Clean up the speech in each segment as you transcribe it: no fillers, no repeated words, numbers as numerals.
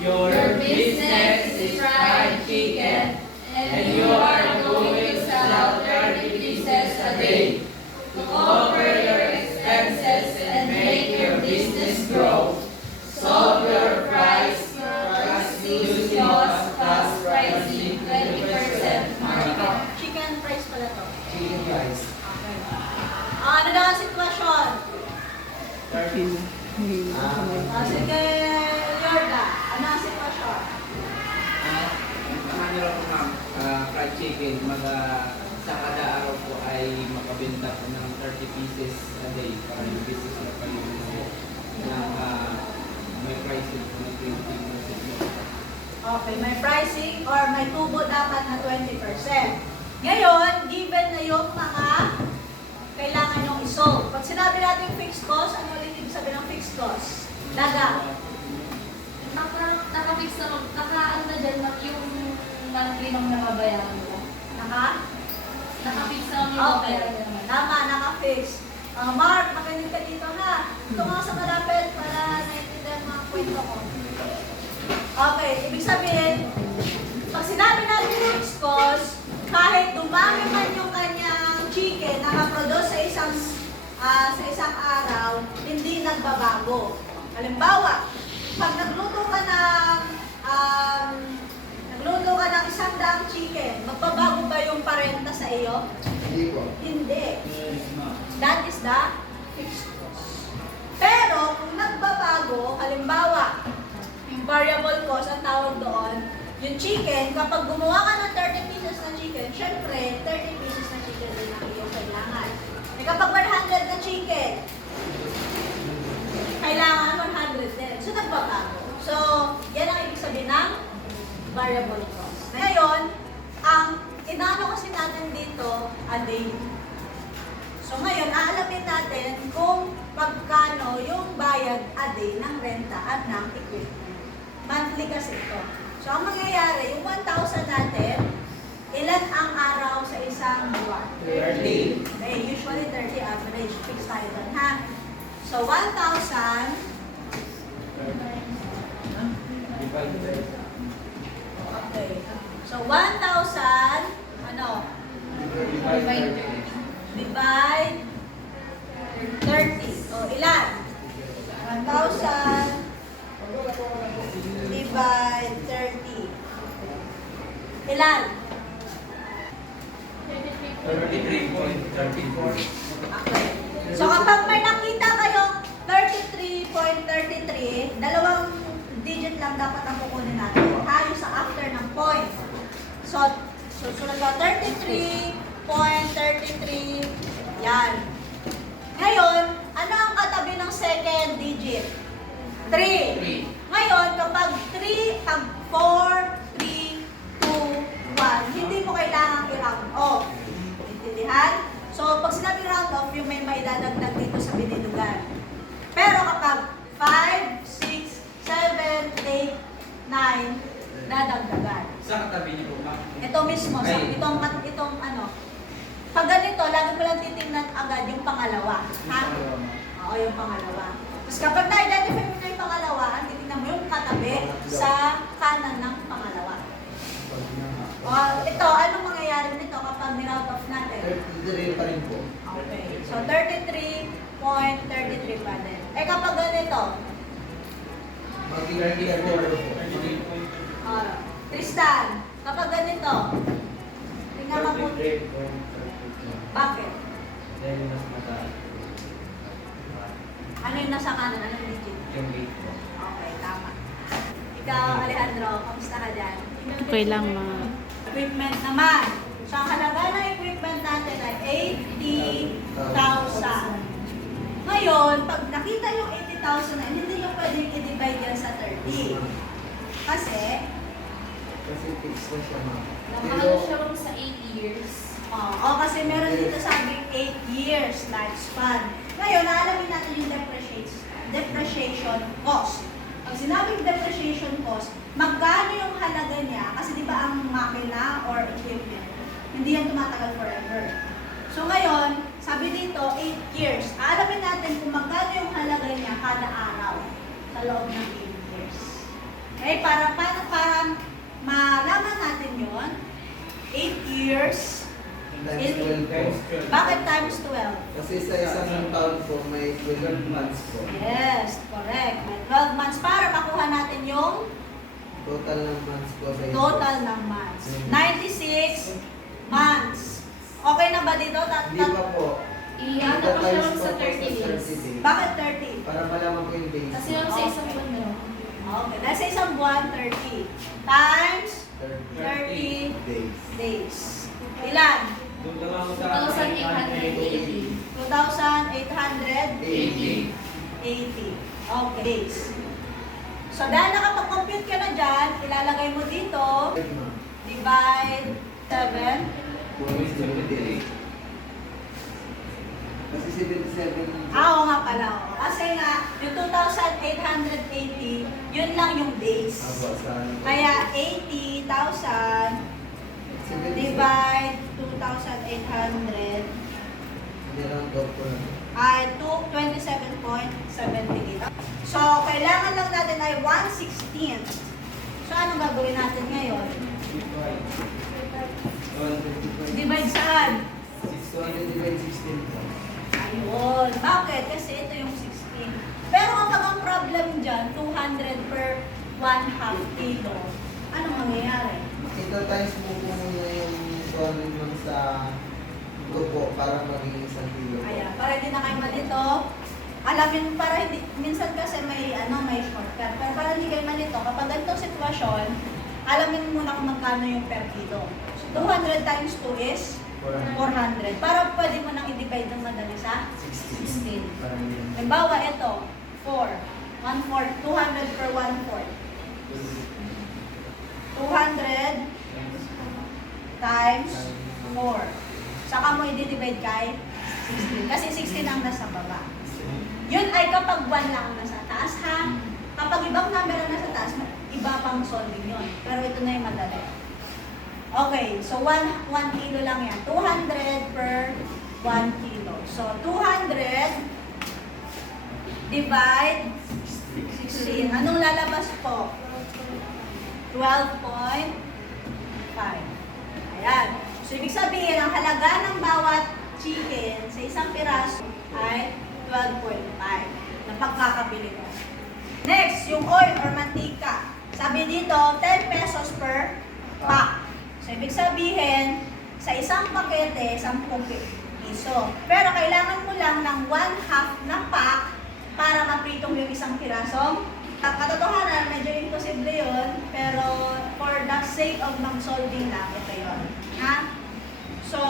Your business is fried chicken, and you are going to sell 30 pieces a day to cover your expenses and make your business grow. Solve your price, reduce cost, plus pricing 20% markup. Chicken price pala to. Chicken rice. Okay. Ano daw ang sitwasyon? Sige, Yorda. Ano ang sitwasyon? Ano lang po ma'am, fried chicken, sa kada araw po ay makabenta po ng 30 pieces a day para yung business na po ng may pricing po ng 20%. Okay, may pricing or may tubo dapat na 20%. Ngayon, given na yung mga kailangan yung isolve. Pag sinabi natin fixed cost, ano ulit ibig sabihin ng fixed cost? Daga. Naka-fix na, naka-ano na dyan, yung monthly nang nakabayaran mo. Naka-fix na yung Okay. nakabayaran mo naman. Tama, naka-fix. Mark, makinig ka dito ha. Ito nga sa malapit para naiintindihan mga kwento ko. Okay, ibig sabihin, pag sinabi natin fixed cost, kahit dumami man yung kanyang chicken na ma-produce sa isang araw, hindi nagbabago. Halimbawa, pag nagluto ka ng 100 chicken, magbabago ba yung parenta sa iyo? Hindi po. Hindi. That is the fixed cost. Pero kung nagbabago, halimbawa, yung variable cost ang tawag doon, yung chicken, kapag gumawa ka ng 30 pieces na chicken, syempre, 30 pieces na chicken din ang iyong kailangan. E kapag 100 na chicken, kailangan 100 din. So, nagbabago. So, yan ang ibig sabihin ng variable cost. Ngayon, ang inaano kasi natin dito, a day. So, ngayon, aalamin natin kung magkano yung bayad a day ng renta at ng equipment. Monthly kasi ito. So, ang mangyayari, yung 1,000 natin, ilan ang araw sa isang buwan? 30. Okay, usually 30 average. Fix tayo doon, ha? So, 1,000. Okay. So, 1,000, ano? Divide 30. O, ilan? 1,000 divide 30. Ilan? 33.34. Okay. So, kapag may nakita kayong 33.33, dalawang digit lang dapat ang kukunin natin. Tayo sa after ng point. So susunod ka 33.33. Yan. Ngayon, ano ang katabi ng second digit? 3. Ngayon, kapag 3, pag 4, 3, 2, 1, hindi mo kailangan i-round off. Intindihan? So, pag sinabi round off, yung may maidadagdag dito sa binidugan. Pero kapag 5, 6, 7, 8, 9, dadagdagan. Sa katabi niyo po ma'am? Ito mismo, sa itong ano. Pag ganito, lagi mo lang titingnan agad yung pangalawa. Ha? Oo, yung pangalawa. Tapos kapag na-identify mo na yung pangalawa, ang titingnan mo yung katabi sa kanan ng pangalawa. Ito, anong mangyayari nito kapag ni-round off natin? 33 pa rin po. Okay. So, 33.33 pa din. Eh, kapag ganito, Tristan, kapag ganito, tingnan mabuti. Bakit? Ano yung nasa kanan? Anong digit? Yung 8 po. Okay, tama. Ikaw, Alejandro, kamusta ka dyan? Okay lang, mga. Equipment naman. So, ang halaga ng equipment natin ay 80,000. Ngayon, pag nakita yung 80,000 na, hindi nyo pwedeng i-divide yan sa 30. Kasi, Fix na siya ma'am. Namahal siya rin sa 8 years. kasi meron dito sabing 8 years lifespan. Ngayon, aalamin natin yung depreciation cost. Pag sinabing depreciation cost, magkano yung halaga niya? Kasi di ba ang makina or equipment, hindi yan tumatagal forever. So ngayon, sabi dito, 8 years. Aalamin natin kung magkano yung halaga niya kada araw sa loob ng 8 years. Okay, para malaman natin yon 8 years. Times 12 po. Bakit times 12? Kasi sa isang taon po may 12 months po. Yes, correct. May 12 months para makuha natin yung Total ng months po sa total ng months. 96 months. Okay na ba dito? Hindi pa po. Iyan ko siya lang sa 30 days. Bakit 30? Para malaman ko yung days. Kasi lang sa isang buwan na. Okay, nasa isang buwan, 30. Times 30 days. days. Ilan? 2,880. 2,880. 80. Okay, days. So, dahil nakapag-compute ka na dyan, ilalagay mo dito, divide 7. Kasi 77. Oo nga pala. Oo. Kasi nga, yung 2,880, yun lang yung days. Aba, sa ano po? Kaya 80,000 divide 2,800 Hindi lang doktor. ay 27.78. So, kailangan lang natin ay 1/16. So, anong gagawin natin ngayon? Divide saan? 600 divide 16 po. Ayun. Bakit? Kasi ito yung 16. Pero kapag ang problem dyan, 200 per 1/2 kilo, anong mangyayari? Ito times mo po muna yung 200 lang sa grupo para maging isang kilo. Ayan, para hindi na kayo malito. Alamin, para hindi, minsan kasi may shortcut. Pero para hindi kayo malito, kapag ganitong sitwasyon, alamin muna kung magkano yung per kilo. So, 200 times 2 is 400. Para pwede mo nang i-divide ng madali sa 16. Parang yun. Halimbawa, ito, 4. 1/4, 200 per 1/4. 200 times 4. Saka mo i-divide kay 16. Kasi 16 ang nasa baba. Yun ay kapag 1 lang ang nasa taas, ha? Kapag ibang number ang nasa taas, iba pang solving yun. Pero ito na yung madali. Okay, so 1 kilo lang yan. 200 per 1 kilo. So, 200 divide 16. Anong lalabas po? 12.5. Ayan. So, ibig sabihin, ang halaga ng bawat chicken sa isang piraso ay 12.5 na pagkakabili ko. Next, yung oil or mantika. Sabi dito, 10 pesos per pack. So, ibig sabihin, sa isang pakete, 10 piso. Pero kailangan mo lang ng 1/2 na pack para mapritong yung isang pirasong. Katotohanan, medyo imposible yun, pero for the sake of solving lang, ito yun. Ha? So,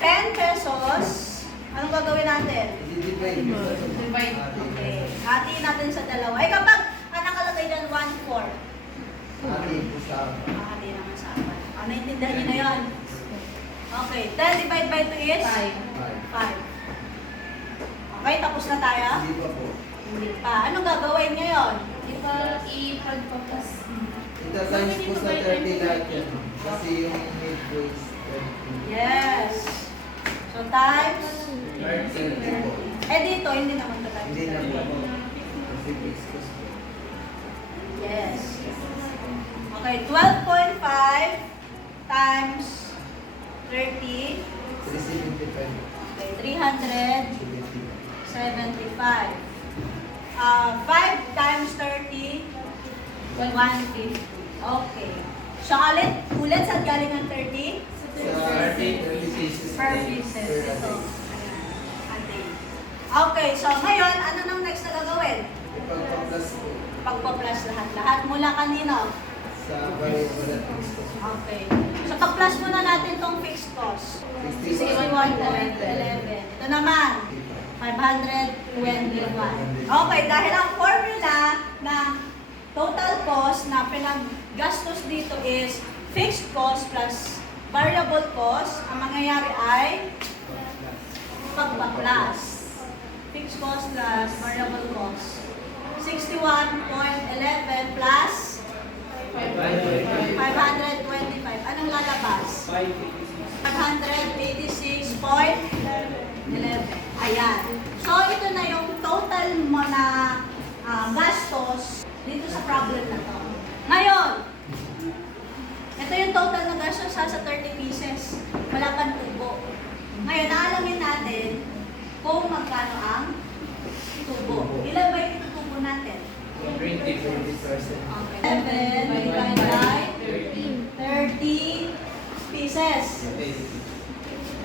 10 pesos, anong gagawin natin? I-divide mo sa Divide. Okay, hatiin natin sa dalawa. Eh kapag nakalagay dyan 1/4, Atin po sa makakati naman sa apat. Naintindihan niyo na yun? Okay, 10 divide by 2 is? 5. 5. Okay, tapos na tayo? Hindi pa po. Hindi pa. Anong gagawin ngayon? I-add pa plus. Ito times po sa 30 lahat yan. Kasi yung mid po is 20. Yes. So, times? 30 po. Eh dito, hindi naman ito times. Hindi na po. Kasi fixed cost po. Yes. Okay, 12.5 times 30. 375. Okay, 375. 5 times 30, 150. Okay. So, ulit saan galing ang 30? Sa 30 pieces. Per pieces. Per Ito. day. Ayan. A day. Okay, so ngayon, ano nang next na gagawin? Ipagpa-plus po Pagpa-plus lahat-lahat. Mula kanino? sa variable at fixed cost. Okay. So, pag-plus muna natin tong fixed cost. 61.11. Ito naman. 521. Okay, dahil ang formula ng total cost na pinaggastos dito is fixed cost plus variable cost, ang mangyayari ay pagpa-plus. Fixed cost plus variable cost. 61.11 plus 525. Anong lalabas? 586.11. Ayan. So, ito na yung total mo na gastos dito sa problem na to. Ngayon, ito yung total na gastos sa 30 pieces. Wala pang tubo. Ngayon, aalamin natin kung magkano ang tubo. Ilan ba yung itutubo natin? 20%. Okay. 7 divided by 30 pieces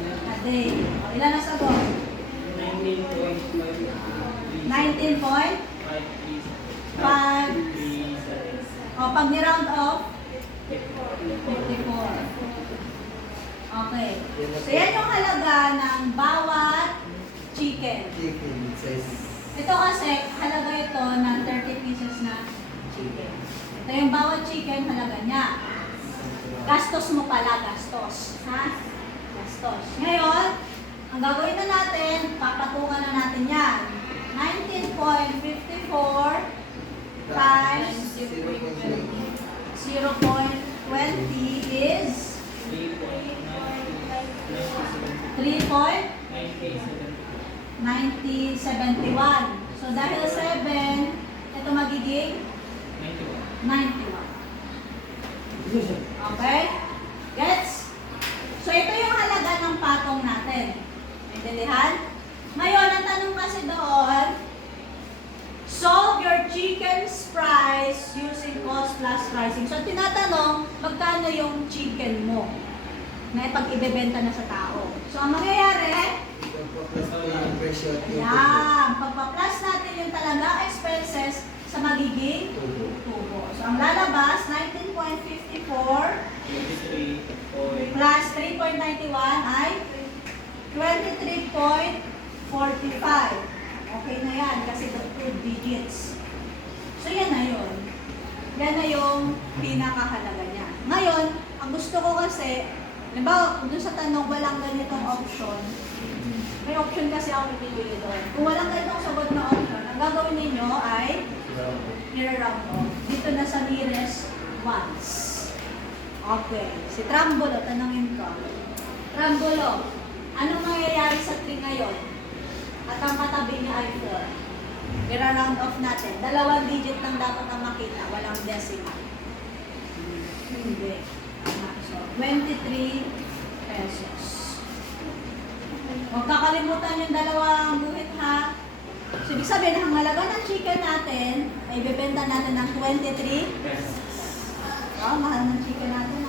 a day. O, ilan ang sagot? 19.5. O, pag ni-round off, 54. Okay. So, yan yung halaga ng bawat chicken. Ito kasi, halaga ito ng 30 pieces na chicken. Ito yung bawat chicken, halaga niya. Gastos mo pala, gastos. Ha? Gastos. Ngayon, ang gagawin na natin, papatungan na natin yan. 19.54 times 0.20 is 3.9071. So dahil 7, ito magiging 91. Okay? Gets? So ito yung halaga ng patong natin. Naintindihan? Ngayon, ang tanong kasi doon, solve your chicken's price using cost plus pricing. So tinatanong, magkano yung chicken mo na ipag-ibebenta na sa tao. So ang mangyayari, yan, pagpa-plus natin yung talaga expenses sa magiging tubo. So ang lalabas, 19.54 plus 3.91 ay 23.45. Okay na yan kasi the 2 digits. So yan na yun. Yan na yung pinakahalaga niya. Ngayon, ang gusto ko kasi, halimbawa, dun sa tanong, walang ganitong option. May option kasi ako pipili doon. Kung walang ganitong sagot na option, ang gagawin ninyo ay i-round off. Dito na sa nearest ones. Okay. Si Trambolo, tanongin ko. Trambolo, anong mangyayari sa 3 ngayon? At ang katabi niya ay 4. I-round off natin. 2 digit lang dapat ang makita. Walang decimal. Hindi. So, 23 pesos. Huwag kakalimutan yung 2 guhit ha. So, ibig sabihin, ang halaga ng chicken natin, ay bibenta natin ng 23 pesos. Oh, mahal ng chicken natin.